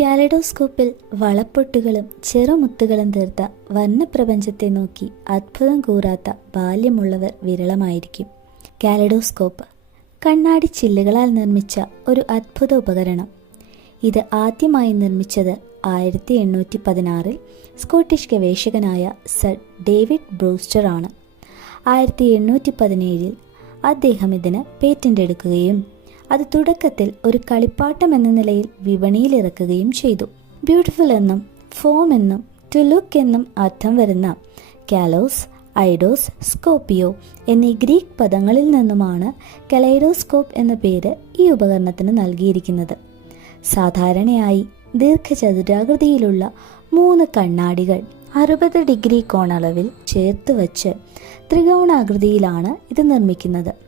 കാലഡോസ്കോപ്പിൽ വളപ്പൊട്ടുകളും ചെറുമുത്തുകളും തീർത്ത വർണപ്രപഞ്ചത്തെ നോക്കി അത്ഭുതം കൂറാത്ത ബാല്യമുള്ളവർ വിരളമായിരിക്കും. കാലഡോസ്കോപ്പ് കണ്ണാടി ചില്ലുകളാൽ നിർമ്മിച്ച ഒരു അത്ഭുത ഉപകരണം. ഇത് ആദ്യമായി നിർമ്മിച്ചത് ആയിരത്തി എണ്ണൂറ്റി പതിനാറിൽ സ്കോട്ടിഷ് ഗവേഷകനായ സർ ഡേവിഡ് ബ്രൂസ്റ്റർ ആണ് ആയിരത്തി എണ്ണൂറ്റി പതിനേഴിൽ അദ്ദേഹം ഇതിന് പേറ്റന്റ് എടുക്കുകയും അത് തുടക്കത്തിൽ ഒരു കളിപ്പാട്ടം എന്ന നിലയിൽ വിപണിയിൽ ഇറക്കുകയും ചെയ്തു. ബ്യൂട്ടിഫുൾ എന്നും ഫോം എന്നും ടു ലുക്ക് എന്നും അർത്ഥം വരുന്ന കാലോസ് ഐഡോസ് സ്കോപ്പിയോ എന്നീ ഗ്രീക്ക് പദങ്ങളിൽ നിന്നുമാണ് കലൈഡോസ്കോപ്പ് എന്ന പേര് ഈ ഉപകരണത്തിന് നൽകിയിരിക്കുന്നത്. സാധാരണയായി ദീർഘചതുരാകൃതിയിലുള്ള മൂന്ന് കണ്ണാടികൾ അറുപത് ഡിഗ്രി കോണളവിൽ ചേർത്ത് വച്ച് ത്രികോണാകൃതിയിലാണ് ഇത് നിർമ്മിക്കുന്നത്.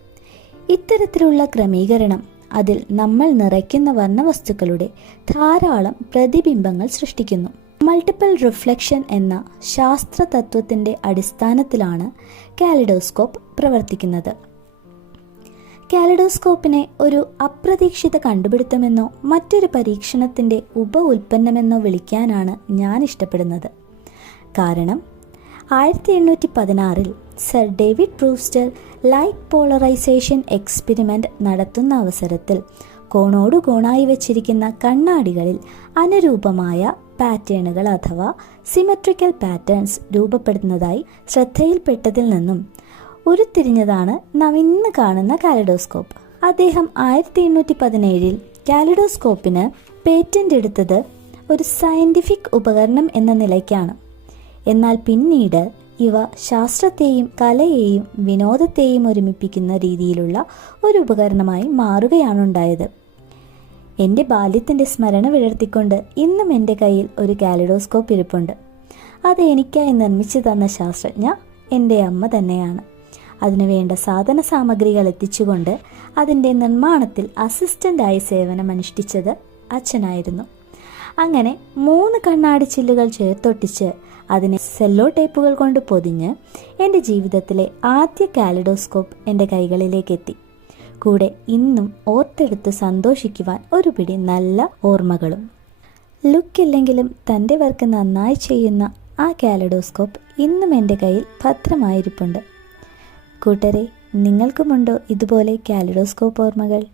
ഇത്തരത്തിലുള്ള ക്രമീകരണം അതിൽ നമ്മൾ നിറയ്ക്കുന്ന വർണവസ്തുക്കളുടെ ധാരാളം പ്രതിബിംബങ്ങൾ സൃഷ്ടിക്കുന്നു. മൾട്ടിപ്പിൾ റിഫ്ലക്ഷൻ എന്ന ശാസ്ത്ര തത്വത്തിന്റെ അടിസ്ഥാനത്തിലാണ് കാലിഡോസ്കോപ്പ് പ്രവർത്തിക്കുന്നത്. കാലിഡോസ്കോപ്പിനെ ഒരു അപ്രതീക്ഷിത കണ്ടുപിടുത്തമെന്നോ മറ്റൊരു പരീക്ഷണത്തിന്റെ ഉപ ഉൽപ്പന്നമെന്നോ വിളിക്കാനാണ് ഞാൻ ഇഷ്ടപ്പെടുന്നത്. കാരണം ആയിരത്തി എണ്ണൂറ്റി പതിനാറിൽ sir David Brewster light polarisation experiment നടത്തുന്ന അവസരത്തിൽ കോണോട് കോണായി വച്ചിരിക്കുന്ന കണ്ണാടികളിൽ അനുരൂപമായ പാറ്റേണുകൾ അഥവാ സിമെട്രിക്കൽ പാറ്റേൺസ് രൂപപ്പെടുന്നതായി ശ്രദ്ധയിൽപ്പെട്ടതിൽ നിന്നും ഉരുത്തിരിഞ്ഞതാണ് നാം ഇന്ന് കാണുന്ന കാലിഡോസ്കോപ്പ്. അദ്ദേഹം ആയിരത്തി എണ്ണൂറ്റി പതിനേഴിൽ കാലിഡോസ്കോപ്പിന് പേറ്റന്റ് എടുത്തത് ഒരു സയന്റിഫിക് ഉപകരണം എന്ന നിലയ്ക്കാണ്. എന്നാൽ പിന്നീട് ഇവ ശാസ്ത്രത്തെയും കലയെയും വിനോദത്തെയും ഒരുമിപ്പിക്കുന്ന രീതിയിലുള്ള ഒരു ഉപകരണമായി മാറുകയാണുണ്ടായത്. എന്റെ ബാല്യത്തിന്റെ സ്മരണ വിളർത്തിക്കൊണ്ട് ഇന്നും എന്റെ കയ്യിൽ ഒരു കാലിഡോസ്കോപ്പ് ഇരിപ്പുണ്ട്. അത് എനിക്കായി നിർമ്മിച്ചു തന്ന ശാസ്ത്രജ്ഞ എന്റെ അമ്മ തന്നെയാണ്. അതിനുവേണ്ട സാധന സാമഗ്രികൾ എത്തിച്ചുകൊണ്ട് അതിന്റെ നിർമ്മാണത്തിൽ അസിസ്റ്റന്റായി സേവനമനുഷ്ഠിച്ചത് അച്ഛനായിരുന്നു. അങ്ങനെ മൂന്ന് കണ്ണാടി ചില്ലുകൾ ചേർത്തൊട്ടിച്ച് അതിനെ സെല്ലോ ടേപ്പുകൾ കൊണ്ട് പൊതിഞ്ഞ് എന്റെ ജീവിതത്തിലെ ആദ്യ കാലിഡോസ്കോപ്പ് എന്റെ കൈകളിലേക്ക് എത്തി കൂടെ ഇന്നും ഓർത്തെടുത്ത് സന്തോഷിക്കുവാൻ ഒരു പിടി നല്ല ഓർമ്മകളും. ലുക്കില്ലെങ്കിലും തന്റെ വർക്ക് നന്നായി ചെയ്യുന്ന ആ കാലിഡോസ്കോപ്പ് ഇന്നും എന്റെ കയ്യിൽ ഭദ്രമായിരിപ്പുണ്ട്. കൂട്ടരെ നിങ്ങൾക്കുമുണ്ടോ ഇതുപോലെ കാലിഡോസ്കോപ്പ് ഓർമ്മകൾ?